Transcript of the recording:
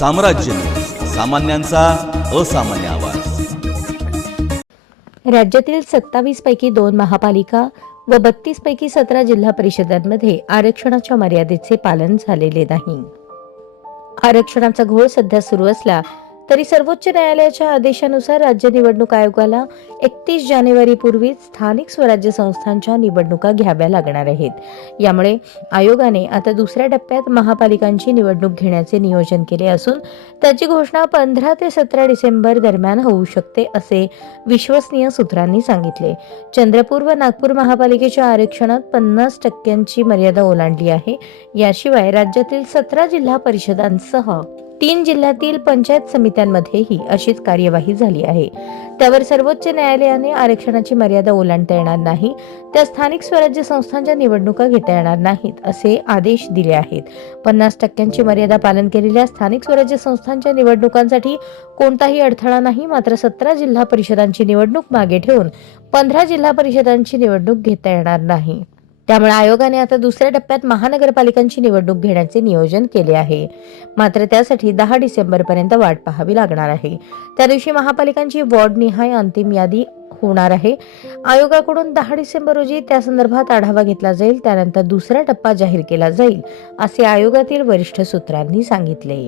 साम्राज्य न्यूज, सामान्यांचा असामान्य आवाज। राज्यातील 27 पैकी 2 महापालिका व 32 पैकी 17 जिल्हा परिषदांमध्ये आरक्षणाच्या मर्यादेचे पालन झालेले नाही। आरक्षणाचा घोळ सध्या सुरू असला तरी सर्वोच्च न्यायालयाच्या आदेशानुसार राज्य निवडणूक आयोगाला 31 जानेवारी पूर्वी स्थानिक स्वराज्य संस्थांच्या निवडणुका घ्याव्या लागणार आहेत। यामुळे आयोगाने आता दुसऱ्या टप्प्यात महापालिकांची निवडणूक घेण्याचे नियोजन केले असून त्याची घोषणा 15 ते 17 डिसेंबर दरम्यान होऊ शकते असे विश्वसनीय सूत्रांनी सांगितले। चंद्रपूर व नागपूर महापालिकेच्या आरक्षणात 50% मर्यादा ओलांडली आहे। याशिवाय राज्यातील 17 जिल्हा परिषदांसह 3 जिल्ह्यातील पंचायत समित्यांमध्येही अशीच कार्यवाही झाली आहे। त्यावर सर्वोच्च न्यायालयाने आरक्षणाची मर्यादा ओलांडता येणार नाही, त्या स्थानिक स्वराज्य संस्थांच्या निवडणुका घेता येणार नाहीत असे आदेश दिले आहेत। 50% मर्यादा पालन केलेल्या स्थानिक स्वराज्य संस्थांच्या निवडणुकांसाठी कोणताही अडथळा नाही, मात्र 17 जिल्हा परिषदांची निवडणूक मागे ठेवून 15 जिल्हा परिषदांची निवडणूक घेता येणार नाही। त्यामुळे आयोगाने आता दुसऱ्या टप्प्यात महानगरपालिकांची निवडणूक घेण्याचे नियोजन केले आहे। मात्र त्यासाठी 10 डिसेंबर पर्यंत वाट पाहावी लागणार आहे। त्या दिवशी महापालिकांची वॉर्डनिहाय अंतिम यादी होणार आहे। आयोगाकडून 10 डिसेंबर रोजी त्या संदर्भात आढावा घेतला जाईल, त्यानंतर दुसरा टप्पा जाहीर केला जाईल असे आयोगातील वरिष्ठ सूत्रांनी सांगितले।